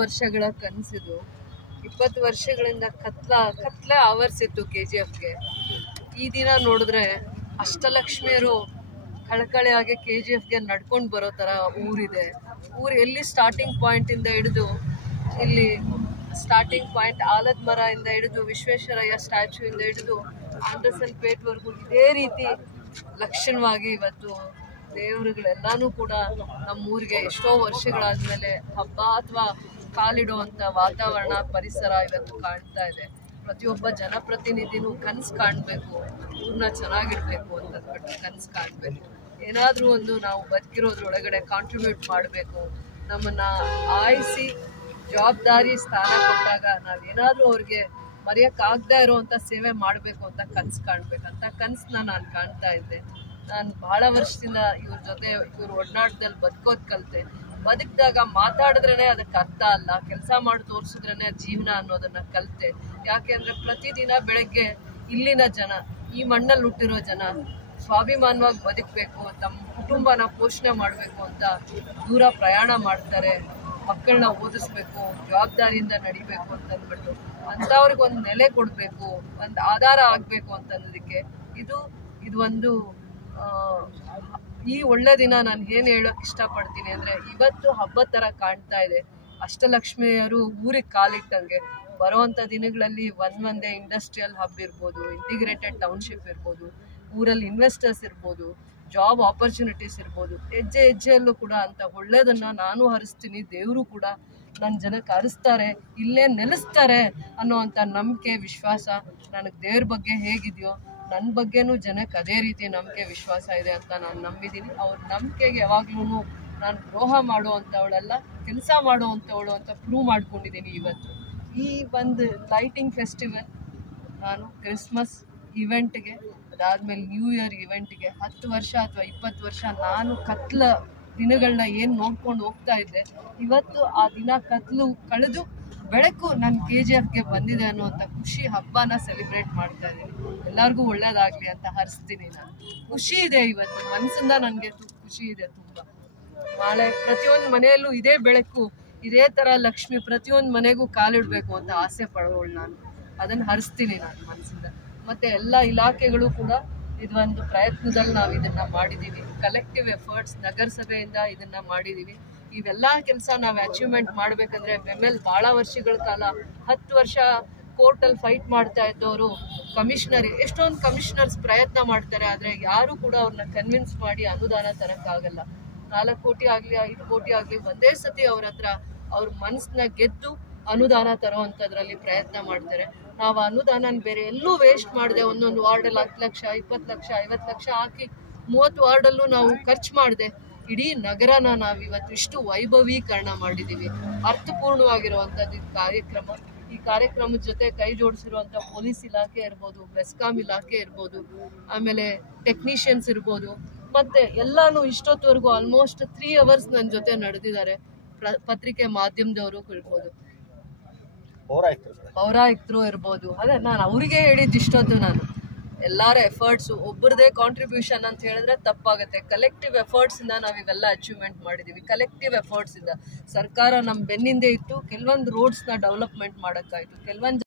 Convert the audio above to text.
ವರ್ಷಗಳ ಕನಸಿದು. 20 ವರ್ಷಗಳಿಂದ ಕತ್ಲೆ ಆವರಿಸಿತ್ತು KGFಗೆ. ಈ ದಿನ ನೋಡಿದ್ರೆ ಅಷ್ಟಲಕ್ಷ್ಮಿಯರು ಕಳಕಳಿಯಾಗಿ KGFಗೆ ನಡ್ಕೊಂಡು ಬರೋ ಥರ ಊರಿದೆ. ಊರು ಎಲ್ಲಿ ಸ್ಟಾರ್ಟಿಂಗ್ ಪಾಯಿಂಟಿಂದ ಹಿಡಿದು ಇಲ್ಲಿ ಸ್ಟಾರ್ಟಿಂಗ್ ಪಾಯಿಂಟ್ ಆಲದ ಮರ ಇಂದ ಹಿಡಿದು ವಿಶ್ವೇಶ್ವರಯ್ಯ ಸ್ಟ್ಯಾಚ್ಯೂ ಇಂದ ಹಿಡಿದು ಆಂಡರ್ಸನ್ ಪೇಟ್ವರೆಗೂ ಇದೇ ರೀತಿ ಲಕ್ಷಣವಾಗಿ ಇವತ್ತು ದೇವರುಗಳೆಲ್ಲಾನು ಕೂಡ ನಮ್ಮೂರಿಗೆ ಎಷ್ಟೋ ವರ್ಷಗಳಾದ್ಮೇಲೆ ಹಬ್ಬ ಅಥವಾ ಕಾಲಿಡುವಂಥ ವಾತಾವರಣ ಪರಿಸರ ಇವತ್ತು ಕಾಣ್ತಾ ಇದೆ. ಪ್ರತಿಯೊಬ್ಬ ಜನಪ್ರತಿನಿಧಿನೂ ಕನಸು ಕಾಣಬೇಕು, ಊರನ್ನ ಚೆನ್ನಾಗಿಡ್ಬೇಕು ಅಂತಂದ್ಬಿಟ್ಟು ಕನಸು ಕಾಣಬೇಕು. ಏನಾದರೂ ಒಂದು ನಾವು ಬದುಕಿರೋದ್ರೊಳಗಡೆ ಕಾಂಟ್ರಿಬ್ಯೂಟ್ ಮಾಡಬೇಕು. ನಮ್ಮನ್ನ ಆಯಿಸಿ ಜವಾಬ್ದಾರಿ ಸ್ಥಾನ ಕೊಟ್ಟಾಗ ನಾವೇನಾದರೂ ಅವ್ರಿಗೆ ಮರೆಯೋಕ್ಕಾಗದೇ ಇರೋವಂಥ ಸೇವೆ ಮಾಡಬೇಕು ಅಂತ ಕನಸು ಕಾಣಬೇಕಂತ ಕನಸನ್ನ ನಾನು ಕಾಣ್ತಾ ಇದ್ದೆ. ನಾನು ಭಾಳ ವರ್ಷದಿಂದ ಇವ್ರ ಜೊತೆ ಇವ್ರ ಒಡನಾಟದಲ್ಲಿ ಬದುಕೋದು ಕಲಿತೆ. ಬದುಕಿದಾಗ ಮಾತಾಡಿದ್ರೇ ಅದಕ್ಕೆ ಅರ್ಥ ಅಲ್ಲ, ಕೆಲಸ ಮಾಡಿ ತೋರಿಸಿದ್ರೇ ಜೀವನ ಅನ್ನೋದನ್ನ ಕಲಿತೆ. ಯಾಕೆ ಅಂದರೆ ಪ್ರತಿದಿನ ಬೆಳಗ್ಗೆ ಇಲ್ಲಿನ ಜನ, ಈ ಮಣ್ಣಲ್ಲಿ ಹುಟ್ಟಿರೋ ಜನ ಸ್ವಾಭಿಮಾನವಾಗಿ ಬದುಕಬೇಕು, ತಮ್ಮ ಕುಟುಂಬನ ಪೋಷಣೆ ಮಾಡಬೇಕು ಅಂತ ದೂರ ಪ್ರಯಾಣ ಮಾಡ್ತಾರೆ. ಮಕ್ಕಳನ್ನ ಓದಿಸ್ಬೇಕು, ಜವಾಬ್ದಾರಿಯಿಂದ ನಡಿಬೇಕು ಅಂತಂದ್ಬಿಟ್ಟು ಅಂಥವ್ರಿಗೆ ಒಂದು ನೆಲೆ ಕೊಡಬೇಕು, ಒಂದು ಆಧಾರ ಆಗಬೇಕು ಅಂತನ್ನೋದಕ್ಕೆ ಇದು ಒಂದು ಈ ಒಳ್ಳೆ ದಿನ. ನಾನು ಏನು ಹೇಳೋಕೆ ಇಷ್ಟಪಡ್ತೀನಿ ಅಂದರೆ ಇವತ್ತು ಹಬ್ಬದ ಥರ ಕಾಣ್ತಾ ಇದೆ. ಅಷ್ಟಲಕ್ಷ್ಮಿಯರು ಊರಿಗೆ ಕಾಲಿಟ್ಟಂಗೆ ಬರೋವಂಥ ದಿನಗಳಲ್ಲಿ ಒಂದೇ ಇಂಡಸ್ಟ್ರಿಯಲ್ ಹಬ್ ಇರ್ಬೋದು, ಇಂಟಿಗ್ರೇಟೆಡ್ ಟೌನ್ಶಿಪ್ ಇರ್ಬೋದು, ಊರಲ್ಲಿ ಇನ್ವೆಸ್ಟರ್ಸ್ ಇರ್ಬೋದು, ಜಾಬ್ ಆಪರ್ಚುನಿಟೀಸ್ ಇರ್ಬೋದು, ಹೆಜ್ಜೆ ಹೆಜ್ಜೆಯಲ್ಲೂ ಕೂಡ ಅಂತ ಒಳ್ಳೇದನ್ನು ನಾನು ಹರಿಸ್ತೀನಿ. ದೇವರು ಕೂಡ ನನ್ನ ಜನಕ್ಕೆ ಹರಿಸ್ತಾರೆ, ಇಲ್ಲೇ ನೆಲೆಸ್ತಾರೆ ಅನ್ನೋವಂಥ ನಂಬಿಕೆ ವಿಶ್ವಾಸ ನನಗೆ ದೇವ್ರ ಬಗ್ಗೆ ಹೇಗಿದೆಯೋ ನನ್ನ ಬಗ್ಗೆನೂ ಜನಕ್ಕೆ ಅದೇ ರೀತಿ ನಂಬಿಕೆ ವಿಶ್ವಾಸ ಇದೆ ಅಂತ ನಾನು ನಂಬಿದ್ದೀನಿ. ಅವ್ರ ನಂಬಿಕೆಗೆ ಯಾವಾಗ್ಲೂ ನಾನು ದ್ರೋಹ ಮಾಡುವಂಥವಳಲ್ಲ, ಕೆಲಸ ಮಾಡುವಂಥವಳು ಅಂತ ಪ್ರೂವ್ ಮಾಡ್ಕೊಂಡಿದ್ದೀನಿ. ಇವತ್ತು ಈ ಒಂದು ಲೈಟಿಂಗ್ ಫೆಸ್ಟಿವಲ್ ನಾನು ಕ್ರಿಸ್ಮಸ್ ಇವೆಂಟ್ಗೆ, ಅದಾದಮೇಲೆ ನ್ಯೂ ಇಯರ್ ಇವೆಂಟ್ಗೆ 10 ವರ್ಷ ಅಥವಾ 20 ವರ್ಷ ನಾನು ಕತ್ಲ ದಿನಗಳನ್ನ ಏನು ನೋಡ್ಕೊಂಡು ಹೋಗ್ತಾ ಇದ್ದೆ, ಇವತ್ತು ಆ ದಿನ ಕತ್ಲು ಕಳೆದು ಬೆಳಕು ನನ್ನ KGFಗೆ ಬಂದಿದೆ ಅನ್ನುವಂಥ ಖುಷಿ ಹಬ್ಬನ ಸೆಲೆಬ್ರೇಟ್ ಮಾಡ್ತಾ ಇದ್ದೀನಿ. ಎಲ್ಲರಿಗೂ ಒಳ್ಳೇದಾಗಲಿ ಅಂತ ಹರಿಸ್ತೀನಿ. ನಾನು ಖುಷಿ ಇದೆ, ಇವತ್ತು ಮನಸ್ಸಿಂದ ನನಗೆ ಖುಷಿ ಇದೆ ತುಂಬ. ನಾಳೆ ಪ್ರತಿಯೊಂದು ಮನೆಯಲ್ಲೂ ಇದೇ ಬೆಳಕು, ಇದೇ ಥರ ಲಕ್ಷ್ಮಿ ಪ್ರತಿಯೊಂದು ಮನೆಗೂ ಕಾಲಿಡಬೇಕು ಅಂತ ಆಸೆ ಪಡೋಳು ನಾನು. ಅದನ್ನು ಹರಿಸ್ತೀನಿ ನಾನು ಮನಸ್ಸಿಂದ. ಮತ್ತು ಎಲ್ಲ ಇಲಾಖೆಗಳು ಕೂಡ ಇದೊಂದು ಪ್ರಯತ್ನದಲ್ಲಿ ನಾವು ಇದನ್ನು ಮಾಡಿದ್ದೀವಿ. ಕಲೆಕ್ಟಿವ್ ಎಫರ್ಟ್ಸ್ ನಗರಸಭೆಯಿಂದ ಇದನ್ನು ಮಾಡಿದ್ದೀವಿ. ಇವೆಲ್ಲ ಕೆಲಸ ನಾವು ಅಚೀವ್ಮೆಂಟ್ ಮಾಡಬೇಕಂದ್ರೆ ಬೆಮ್ಮೆಲ್ ಭಾಳ ವರ್ಷಗಳ ಕಾಲ 10 ವರ್ಷ ಕೋರ್ಟಲ್ಲಿ ಫೈಟ್ ಮಾಡ್ತಾ ಇದ್ದವರು ಎಷ್ಟೊಂದು ಕಮಿಷನರ್ಸ್ ಪ್ರಯತ್ನ ಮಾಡ್ತಾರೆ, ಆದರೆ ಯಾರೂ ಕೂಡ ಅವ್ರನ್ನ ಕನ್ವಿನ್ಸ್ ಮಾಡಿ ಅನುದಾನ ತರೋಕ್ಕಾಗಲ್ಲ. 4 ಕೋಟಿ ಆಗಲಿ 5 ಕೋಟಿ ಆಗಲಿ ಒಂದೇ ಸತಿ ಅವ್ರ ಹತ್ರ ಅವ್ರ ಮನಸ್ಸನ್ನ ಗೆದ್ದು ಅನುದಾನ ತರೋವಂಥದ್ರಲ್ಲಿ ಪ್ರಯತ್ನ ಮಾಡ್ತಾರೆ. ನಾವು ಅನುದಾನ ಬೇರೆ ಎಲ್ಲೂ ವೇಸ್ಟ್ ಮಾಡದೆ ಒಂದೊಂದು ವಾರ್ಡಲ್ಲಿ 10 ಲಕ್ಷ 20 ಲಕ್ಷ 50 ಲಕ್ಷ ಹಾಕಿ 30 ವಾರ್ಡಲ್ಲೂ ನಾವು ಖರ್ಚು ಮಾಡದೆ ಇಡೀ ನಗರನ ನಾವಿವತ್ತು ಇಷ್ಟು ವೈಭವೀಕರಣ ಮಾಡಿದ್ದೀವಿ. ಅರ್ಥಪೂರ್ಣವಾಗಿರುವಂಥದ್ದು ಕಾರ್ಯಕ್ರಮ. ಈ ಕಾರ್ಯಕ್ರಮದ ಜೊತೆ ಕೈ ಜೋಡಿಸಿರುವಂಥ ಪೊಲೀಸ್ ಇಲಾಖೆ ಇರ್ಬೋದು, ಬೆಸ್ಕಾಂ ಇಲಾಖೆ ಇರ್ಬೋದು, ಆಮೇಲೆ ಟೆಕ್ನಿಷಿಯನ್ಸ್ ಇರ್ಬೋದು, ಮತ್ತು ಎಲ್ಲಾನು ಇಷ್ಟೊತ್ತವರೆಗೂ ಆಲ್ಮೋಸ್ಟ್ 3 hours ನನ್ನ ಜೊತೆ ನಡೆದಿದ್ದಾರೆ. ಪತ್ರಿಕೆ ಮಾಧ್ಯಮದವರು ಇರ್ಬೋದು, ಪೌರಾಯುಕ್ತರು ಇರ್ಬೋದು. ಅದೇ ನಾನು ಅವರಿಗೆ ಹೇಳಿದ್ದು ಇಷ್ಟೊತ್ತು, ನಾನು ಎಲ್ಲರ ಎಫರ್ಟ್ಸು ಒಬ್ಬರದೇ ಕಾಂಟ್ರಿಬ್ಯೂಷನ್ ಅಂತ ಹೇಳಿದ್ರೆ ತಪ್ಪಾಗುತ್ತೆ. ಕಲೆಕ್ಟಿವ್ ಎಫರ್ಟ್ಸಿಂದ ನಾವು ಇವೆಲ್ಲ ಅಚೀವ್ಮೆಂಟ್ ಮಾಡಿದ್ದೀವಿ. ಕಲೆಕ್ಟಿವ್ ಎಫರ್ಟ್ಸಿಂದ ಸರ್ಕಾರ ನಮ್ಮ ಬೆನ್ನಿಂದೆ ಇತ್ತು. ಕೆಲವೊಂದು ರೋಡ್ಸ್ನ ಡೆವಲಪ್ಮೆಂಟ್ ಮಾಡೋಕ್ಕಾಯಿತು, ಕೆಲವೊಂದು